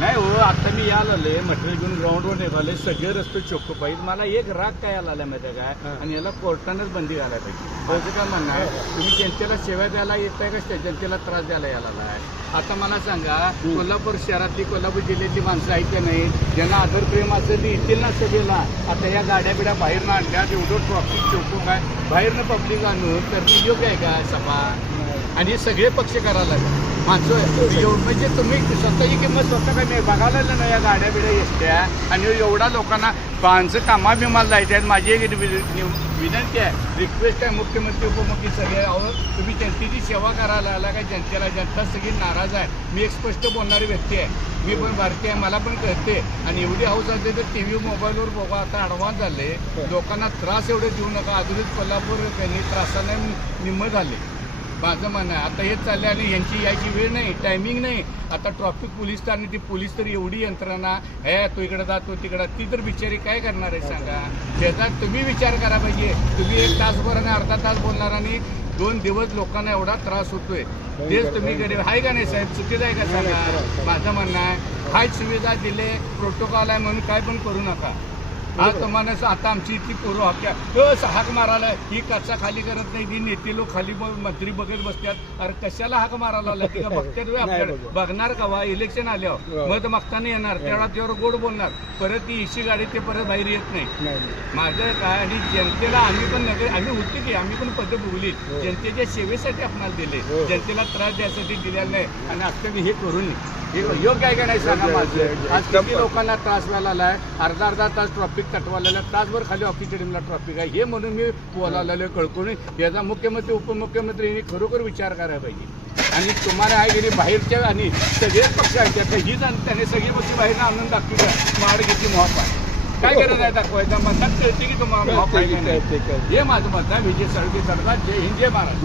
नाही हो आता मी यायला आलोय मटेरियल घेऊन ग्राउंडवर निघाले सगळे रस्ते चोख पाहिजे मला एक राग काय यायला आला माहिती आहे. काय आणि याला कोर्टानंच बंदी घालायला पाहिजे. त्याचं काय म्हणणं आहे? तुम्ही जनतेला सेवा द्यायला येताय का? त्या जनतेला त्रास द्यायला यायला आलाय आता मला सांगा कोल्हापूर शहरातली कोल्हापूर जिल्ह्यातली माणसं आहेत का नाही? ज्यांना आदर प्रेम असेल ते येतील ना सभेला आता या गाड्या बिड्या बाहेरनं आणल्या एवढं ट्रॉफिक चौकूक आहे. बाहेरनं पब्लिक आणून तर ती योग्य आहे का सभा? आणि हे सगळे पक्ष करायला लागले. माणसं एवढं म्हणजे तुम्ही स्वतःची किंमत स्वतः आहे बघायला लागलं ना या गाड्या बिड्या येत्या. आणि एवढा लोकांना माणसं कामा बिमाला जायचे आहेत माझी एक विनंती आहे रिक्वेस्ट आहे मुख्यमंत्री उपमुख्य सगळे. अहो तुम्ही जनतेची सेवा करायला आला का जनतेला जनता सगळी नाराज आहे. मी एक स्पष्ट बोलणारी व्यक्ती आहे. मी पण भारतीय आहे मला पण कळते आणि एवढी हाऊस असते तर टी व्ही मोबाईलवर बघा आता ॲडव्हान्स झाले. लोकांना त्रास एवढे देऊ नका. अजूनच कोल्हापूर त्यांनी त्रासाने निम्म झाले. माझं म्हणणं आहे. आता हेच चाललं आणि यांची यायची वेळ नाही टायमिंग नाही. आता ट्रॉफिक पोलीस आणि ती पोलीस तर एवढी यंत्रणा हे तू इकडे जा तू तिकडे ती तर बिचारी काय करणार आहे सांगा? त्याचा तुम्ही विचार करा पाहिजे. तुम्ही एक तासभर आणि अर्धा तास बोलणार आणि दोन दिवस लोकांना एवढा त्रास होतोय. तेच तुम्ही गरीब आहे का नाही साहेब? चुकीचं आहे का सांगा? माझं म्हणणं आहे काय सुविधा दिले प्रोटोकॉल आहे म्हणून काय पण करू नका. आज तुम्हाला आता आमची इतकी पूर्व हक्या. हाक मारायला. ही कच्चा खाली करत नाही. ती नेते लोक खाली मंत्री बघत बसतात. अरे कशाला हाक मारायला बघतात बघत. बघणार का वा? इलेक्शन आल्यावर. हो. मत मागताना येणार. तेवढा त्यावर गोड बोलणार. परत ती इशी गाडी ते परत बाहेर येत नाही. माझं काय? आणि जनतेला आम्ही पण नगर आम्ही होती की आम्ही पण पद भोगली. हो. जनतेच्या सेवेसाठी आपणाला दिले. हो. जनतेला त्रास द्यायसाठी दिलेला नाही. आणि आता मी हे करून हे योग्य आहे का नाही सांगा माझं. आज किती लोकांना त्रास व्हायला आलाय अर्धा अर्धा तास ट्रॉफिक तटवालेला तासभर खाली ऑफिस स्टेडियमला ट्रॉफिक आहे. हे म्हणून मी बोलायला कळकून. याचा मुख्यमंत्री उपमुख्यमंत्री यांनी खरोखर विचार करायला पाहिजे. आणि तुम्हाला आहे गेली बाहेरच्या आणि सगळेच पक्ष आहेत त्यात हीच आणि त्याने सगळे पक्ष बाहेर आणून दाखवल्या माड घेतली मोहप आहे. काय गरज आहे दाखवायचा म्हणतात कळते की तुम्हाला. हे माझं मत आहे. विजय सळके सरदार जय हिंद जय महाराज